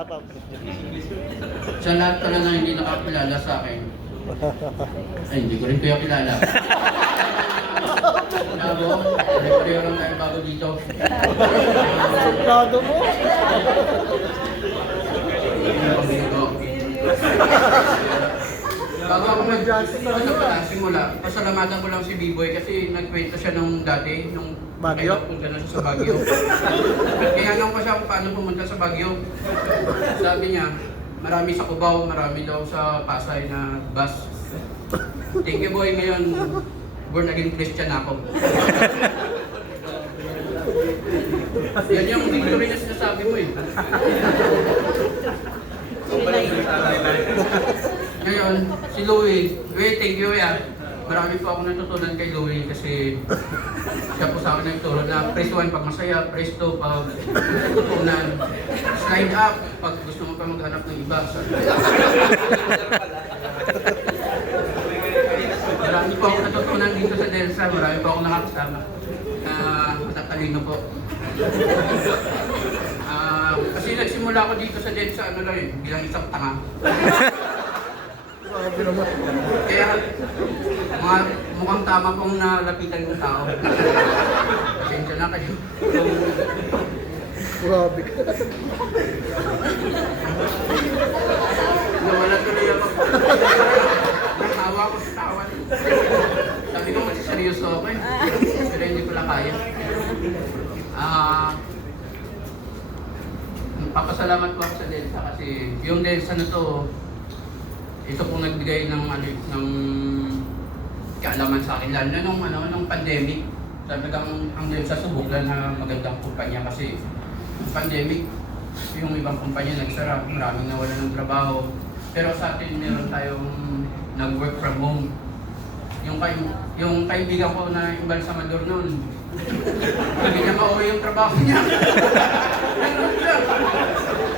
Sa lahat pala na hindi nakakilala sa akin, ay hindi ko rin kaya kilala. Labo, pare-pareho lang tayo bago dito. Sobrado mo. Bago ako simula, pasalamatan ko lang si B-Boy kasi nagkwento siya nung dati, nung Baguio? punta na siya sa Baguio. Kaya nang pa siya kung paano pumunta sa Baguio. Sabi niya, marami sa Cubao, marami daw sa Pasay na bus. Thank you boy, ngayon born again Christian ako. Yan yung victory na sinasabi mo eh. Ngayon, si Louie, thank you ya. Marami po ako natutunan kay Louie kasi siya po sa akin nagturo na press 1 pag masaya, press 2 pag natutunan, slide up pag gusto mo pa maghanap ng iba. Marami po ako natutunan dito sa Delsa, marami po ako nakakasama. Matatalino po. Kasi nagsimula ako dito sa Delsa, ano lang yun, bilang isang tanga. Kaya mukhang tama pong nalapitan ng tao. Pasensya na kayo. Grabe ka. Nawala tuloy ako. Natawa ko sa tawan. Sabi ko magsiseryoso ako eh. Pero hindi ko lang kaya. Papasalamat ko ako sa Delsa kasi yung Delsa na to, ito pong nagbigay ng kaalaman sa akin lalo na nung pandemic. Talagang ang Delsa subok na magandang kumpanya kasi yung pandemic, yung ibang kumpanya nagsara, maraming nawalan ng trabaho. Pero sa atin meron tayong nag-work from home. Yung kaibigan ko na yung balsamador noon, hindi niya mauwi yung trabaho niya.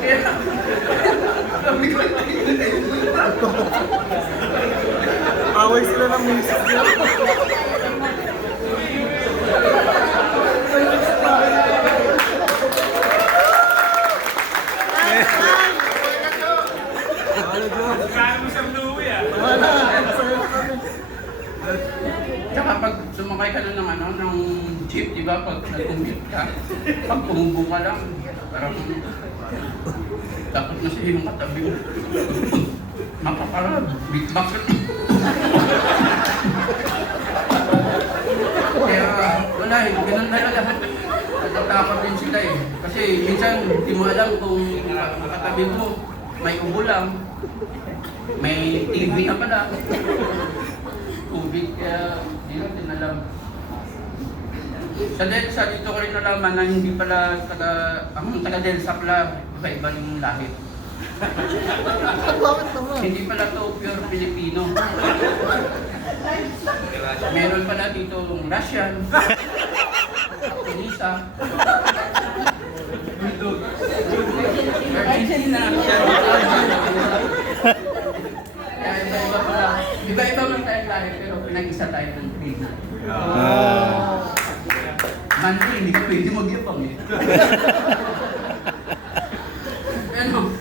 Kaya, sabi ko, Away sila ng music niya. Tsaka pag sumakay ka na ng jeep, di ba? Pag nag-commute ka, pag pumubo ka lang, parang dapat na siya yung katabi mo. Mapaparad, beatbox. Kaya wala eh, ganun talaga. Natatakot din sila eh. Kasi minsan hindi mo alam kung makatabi mo, may ubo lang, may TV na pala. Tubig, kaya hindi natin alam. Sa Delsa, dito ko rin nalaman na hindi pala ang taga Delsa pala, iba yung lahi. Bakit naman? Hindi pala to pure Filipino. Meron pala dito yung Russian, Tunisia, Argentina. Kaya iba-iba pala. Iba-iba man tayo lahi pero pinag-isa tayo ng creed. Manli, hindi ka pwede magyapang eh. Ano?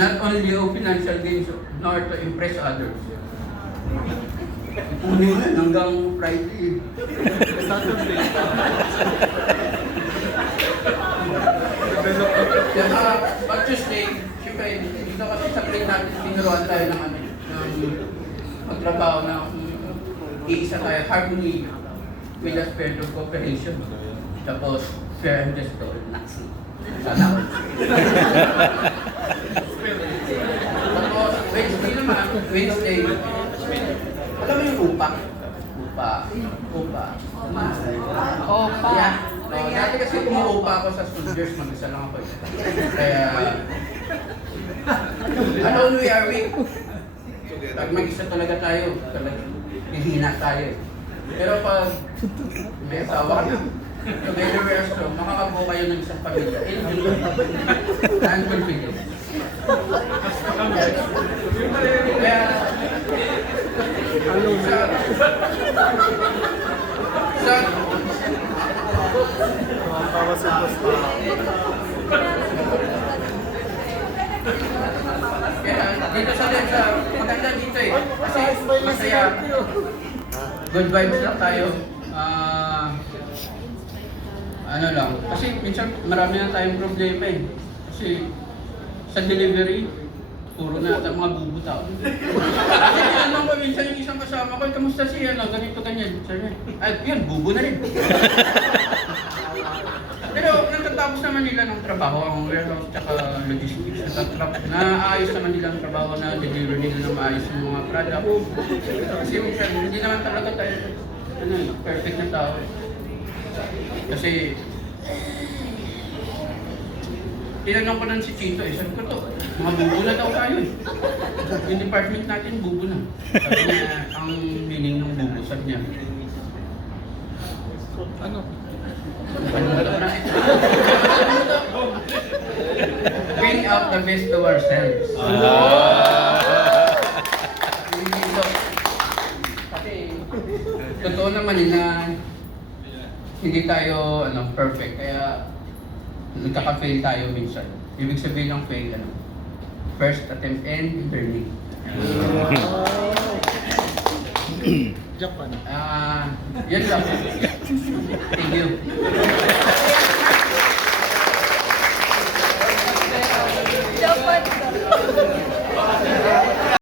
Not only yung financial gains, nor to impress others. Ipunin mo yan hanggang Friday. Saturday. Kaya pag Tuesday, siyempre, dito kasi sa plate natin, tinuruan tayo ng magtrabaho ng iisa tayo, harmony with the spirit of cooperation. Tapos, fair and just to nazi. Sana all. Tapos, Wednesday naman, Wednesday, alam mo yung upa? Upa. Yeah. Dati kasi umuupa ako sa soldiers, mag-isa lang ako eh. Kaya, alone we are weak. Pag mag-isa talaga tayo, hihina tayo. Pero pag may asawa ka na, together we are strong, makakabuo kayo ng isang pamilya. Non-confident. Kaya, sa Tawa si Boss. Dito sa Densa, maganda dito eh. Kasi masaya. Good vibes lang tayo. Ano lang. Kasi minsan marami na tayong problema eh. Kasi sa delivery, puro na ata mga bubo tao. Kasi tinanong ko minsan yung isang kasama ko, kamusta siya, ano, ganito, ganyan. Sabi niya, ay, yun, bubo na rin. Pero natatapos naman nila ng trabaho, ang warehouse tsaka logistics. Naayos naman nila ang trabaho na deliver nila na maayos yung mga product. Kasi hindi naman talaga tayo ano, perfect na tao. Kasi tinanong ko lang si Chito eh, sabi ko to, mga bubo na daw tayo eh. Yung department natin, bubo na. Sabi niya, ang meaning ng bubo, sabi niya, Ano? bring out the best of ourselves. Kasi, totoo naman na hindi tayo perfect, kaya nagkaka-fail tayo minsan. Ibig sabihin ng fail, first attempt and learning. Japan. Yan lang. Thank you.